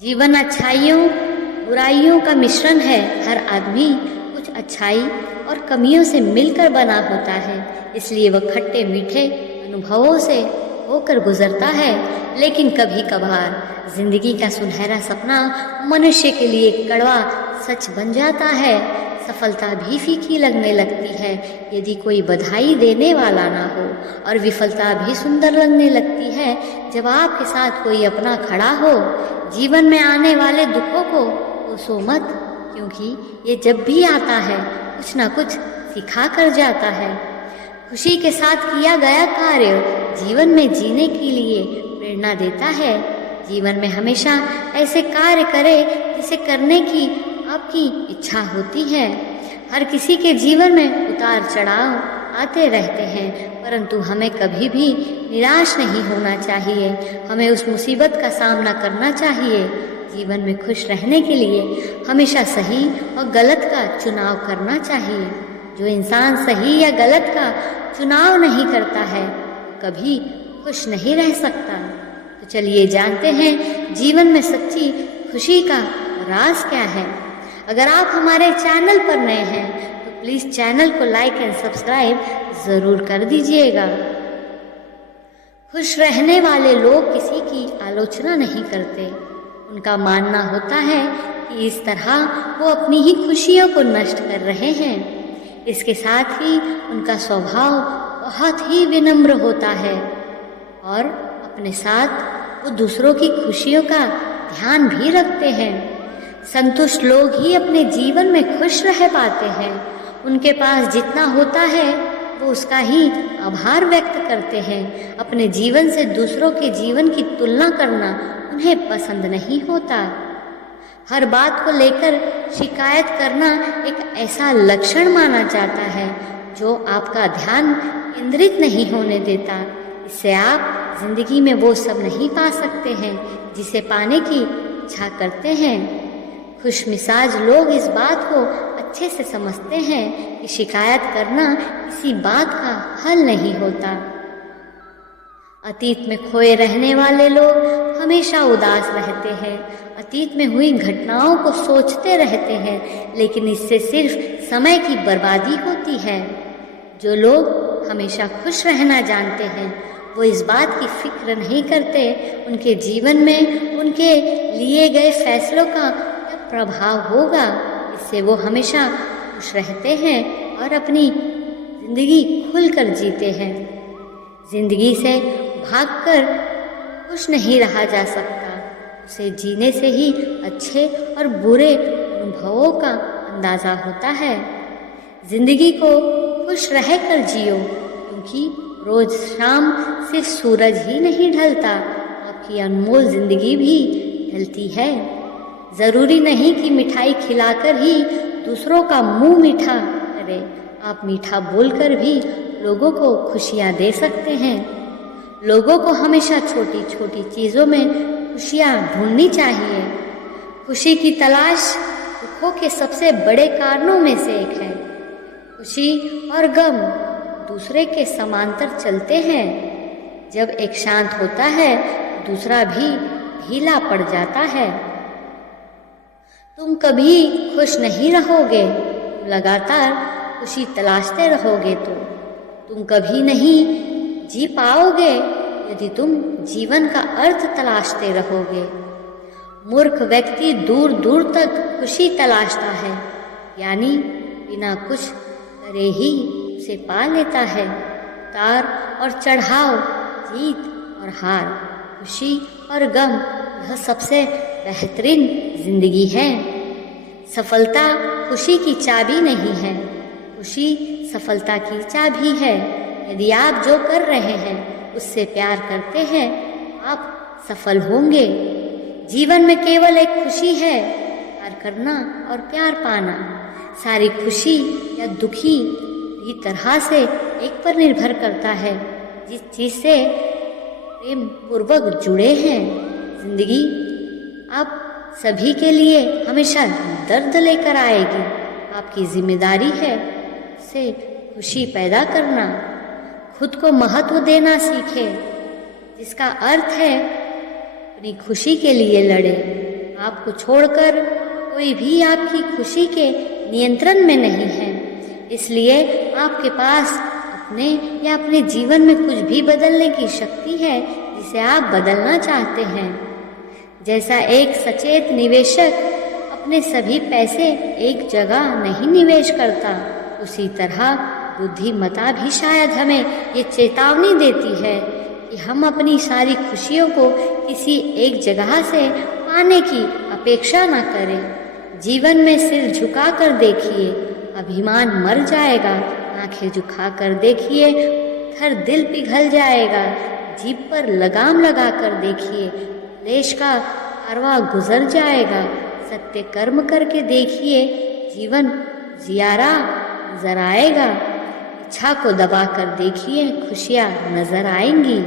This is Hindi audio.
जीवन अच्छाइयों बुराइयों का मिश्रण है। हर आदमी कुछ अच्छाई और कमियों से मिलकर बना होता है, इसलिए वह खट्टे मीठे अनुभवों से होकर गुजरता है। लेकिन कभी कभार जिंदगी का सुनहरा सपना मनुष्य के लिए कड़वा सच बन जाता है। सफलता भी फीकी लगने लगती है यदि कोई बधाई देने वाला ना हो, और विफलता भी सुंदर लगने लगती है जब आपके साथ कोई अपना खड़ा हो। जीवन में आने वाले दुखों को कोसो मत, क्योंकि ये जब भी आता है कुछ ना कुछ सिखा कर जाता है। खुशी के साथ किया गया कार्य जीवन में जीने के लिए प्रेरणा देता है। जीवन में हमेशा ऐसे कार्य करें जिसे करने की आपकी इच्छा होती है। हर किसी के जीवन में उतार चढ़ाव आते रहते हैं, परंतु हमें कभी भी निराश नहीं होना चाहिए। हमें उस मुसीबत का सामना करना चाहिए। जीवन में खुश रहने के लिए हमेशा सही और गलत का चुनाव करना चाहिए। जो इंसान सही या गलत का चुनाव नहीं करता है कभी खुश नहीं रह सकता। तो चलिए जानते हैं जीवन में सच्ची खुशी का राज क्या है। अगर आप हमारे चैनल पर नए हैं तो प्लीज़ चैनल को लाइक एंड सब्सक्राइब ज़रूर कर दीजिएगा। खुश रहने वाले लोग किसी की आलोचना नहीं करते। उनका मानना होता है कि इस तरह वो अपनी ही खुशियों को नष्ट कर रहे हैं। इसके साथ ही उनका स्वभाव बहुत ही विनम्र होता है और अपने साथ वो दूसरों की खुशियों का ध्यान भी रखते हैं। संतुष्ट लोग ही अपने जीवन में खुश रह पाते हैं। उनके पास जितना होता है वो उसका ही आभार व्यक्त करते हैं। अपने जीवन से दूसरों के जीवन की तुलना करना उन्हें पसंद नहीं होता। हर बात को लेकर शिकायत करना एक ऐसा लक्षण माना जाता है जो आपका ध्यान केंद्रित नहीं होने देता। इससे आप जिंदगी में वो सब नहीं पा सकते हैं जिसे पाने की इच्छा करते हैं। खुश मिजाज लोग इस बात को अच्छे से समझते हैं कि शिकायत करना किसी बात का हल नहीं होता। अतीत में खोए रहने वाले लोग हमेशा उदास रहते हैं। अतीत में हुई घटनाओं को सोचते रहते हैं, लेकिन इससे सिर्फ समय की बर्बादी होती है। जो लोग हमेशा खुश रहना जानते हैं वो इस बात की फिक्र नहीं करते उनके जीवन में उनके लिए गए फैसलों का क्या प्रभाव होगा। इससे वो हमेशा खुश रहते हैं और अपनी जिंदगी खुलकर जीते हैं। जिंदगी से भागकर खुश नहीं रहा जा सकता। उसे जीने से ही अच्छे और बुरे अनुभवों का अंदाज़ा होता है। जिंदगी को खुश रहकर जियो, क्योंकि रोज शाम सिर्फ सूरज ही नहीं ढलता, आपकी अनमोल जिंदगी भी ढलती है। ज़रूरी नहीं कि मिठाई खिलाकर ही दूसरों का मुंह मीठा करे। आप मीठा बोलकर भी लोगों को खुशियाँ दे सकते हैं। लोगों को हमेशा छोटी छोटी चीज़ों में खुशियाँ ढूंढनी चाहिए। खुशी की तलाश दुखों के सबसे बड़े कारणों में से एक है। खुशी और गम दूसरे के समांतर चलते हैं। जब एक शांत होता है दूसरा भी ढीला पड़ जाता है। तुम कभी खुश नहीं रहोगे, लगातार खुशी तलाशते रहोगे तो तुम कभी नहीं जी पाओगे यदि तुम जीवन का अर्थ तलाशते रहोगे। मूर्ख व्यक्ति दूर दूर तक खुशी तलाशता है, यानी बिना कुछ करे ही उसे पा लेता है। उतार और चढ़ाव, जीत और हार, खुशी और गम, यह सबसे बेहतरीन जिंदगी है। सफलता खुशी की चाबी नहीं है, खुशी सफलता की चाबी है। यदि आप जो कर रहे हैं उससे प्यार करते हैं आप सफल होंगे। जीवन में केवल एक खुशी है, प्यार करना और प्यार पाना। सारी खुशी या दुखी भी तरह से एक पर निर्भर करता है जिस चीज़ से प्रेम पूर्वक जुड़े हैं। जिंदगी आप सभी के लिए हमेशा दर्द लेकर आएगी। आपकी जिम्मेदारी है से खुशी पैदा करना। खुद को महत्व देना सीखे, जिसका अर्थ है अपनी खुशी के लिए लड़े। आपको छोड़कर कोई भी आपकी खुशी के नियंत्रण में नहीं है। इसलिए आपके पास अपने या अपने जीवन में कुछ भी बदलने की शक्ति है जिसे आप बदलना चाहते हैं। जैसा एक सचेत निवेशक अपने सभी पैसे एक जगह नहीं निवेश करता, उसी तरह बुद्धिमत्ता भी शायद हमें ये चेतावनी देती है कि हम अपनी सारी खुशियों को किसी एक जगह से पाने की अपेक्षा न करें। जीवन में सिर झुका कर देखिए, अभिमान मर जाएगा। आंखें झुका कर देखिए, हर दिल पिघल जाएगा। जीभ पर लगाम लगा कर देखिए, क्लेश का कारवां गुजर जाएगा। सत्य कर्म करके देखिए, जीवन जियारा नजर आएगा। इच्छा को दबा कर देखिए, खुशियाँ नजर आएंगी।